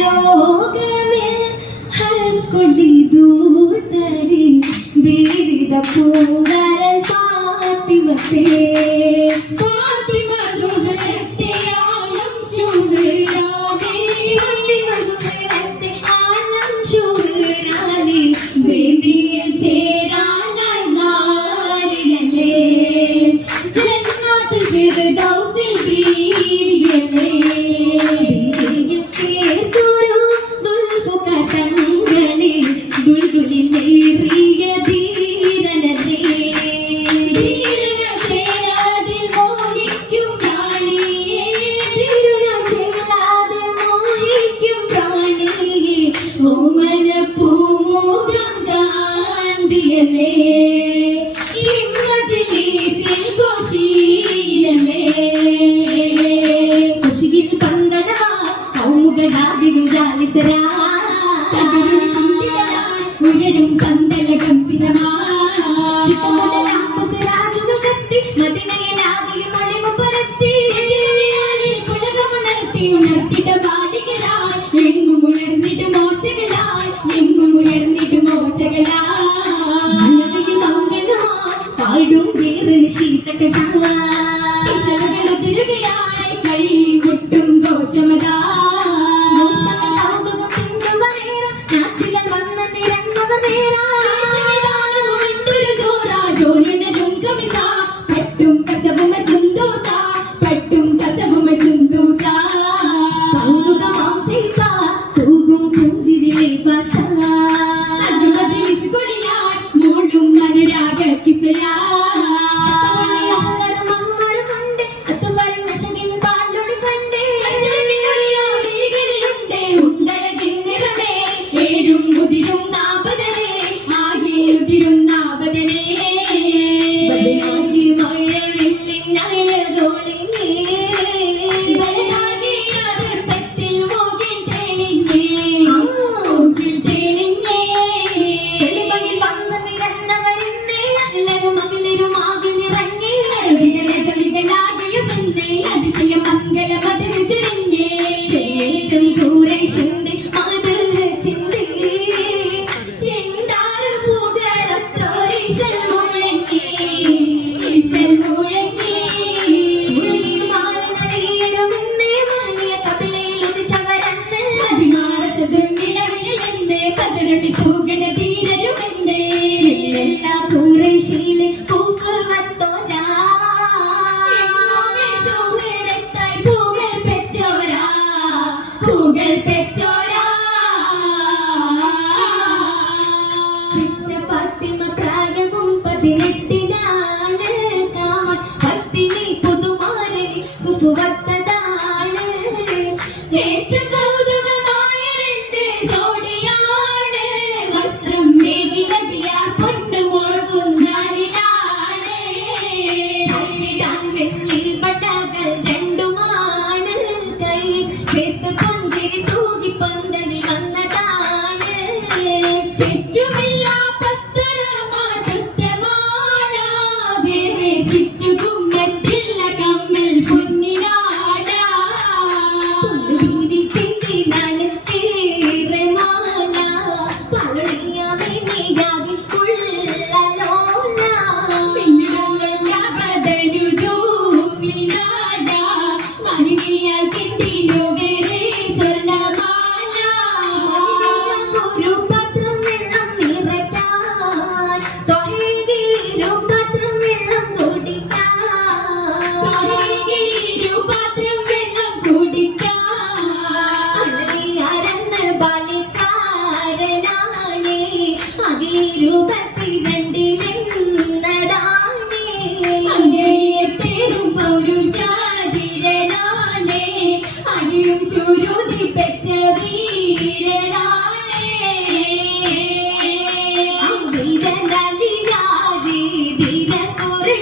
ലോകമിൽ ഹക്കുള്ളി ദൂതരി ബീരിത Pooran ഫാത്തിമത്തെ. Fathima സുഹൃത്തെ ആലം സുഹൃരാതെ ഫാത്തിമ സുഹൃത്തെ ആലം സുഹൃരാലെ വേദിയിൽ ചേരാനായി നാരിയല്ലേ. ജന്നാത്തിൽ ഫിർദൗസിൽ ബീരിയല്ലേ ഉണർത്തിട്ട് ബാലികരാ എന്നും ഉയർന്നിട്ട് മോശങ്ങളായി Need to go.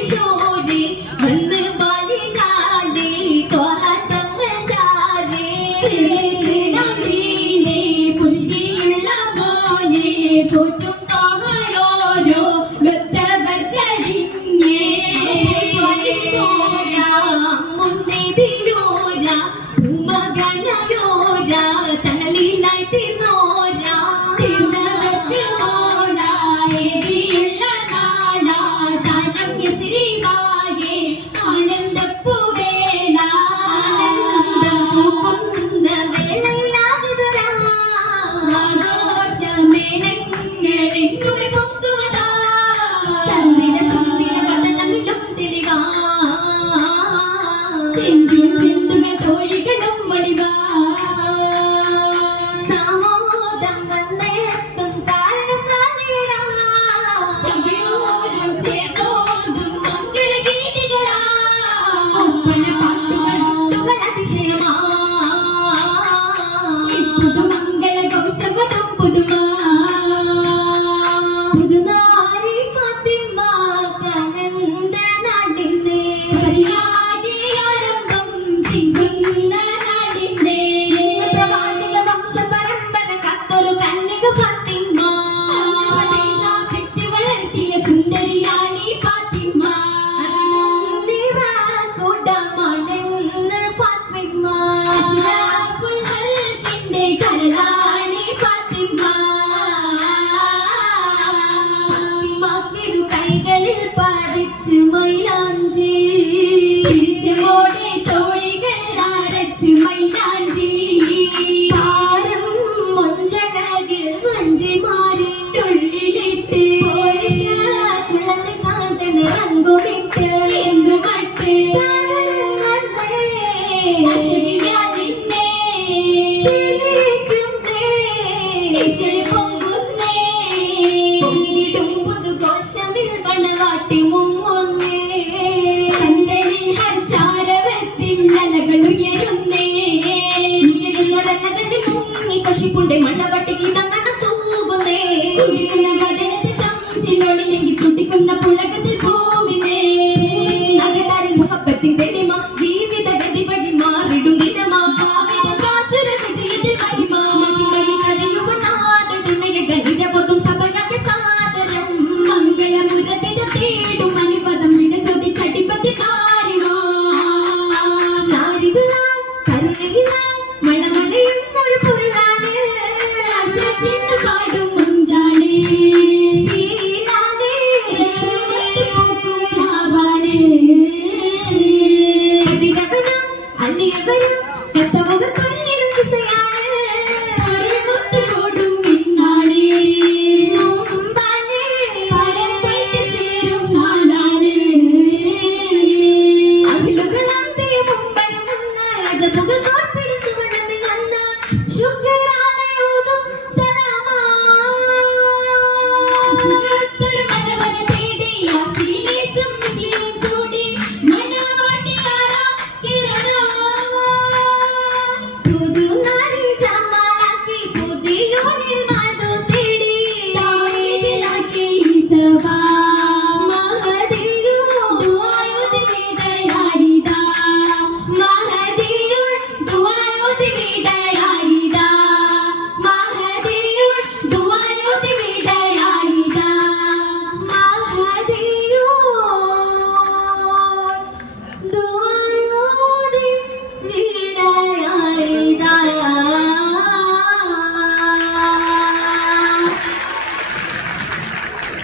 谢我们 প্রথম think they Yo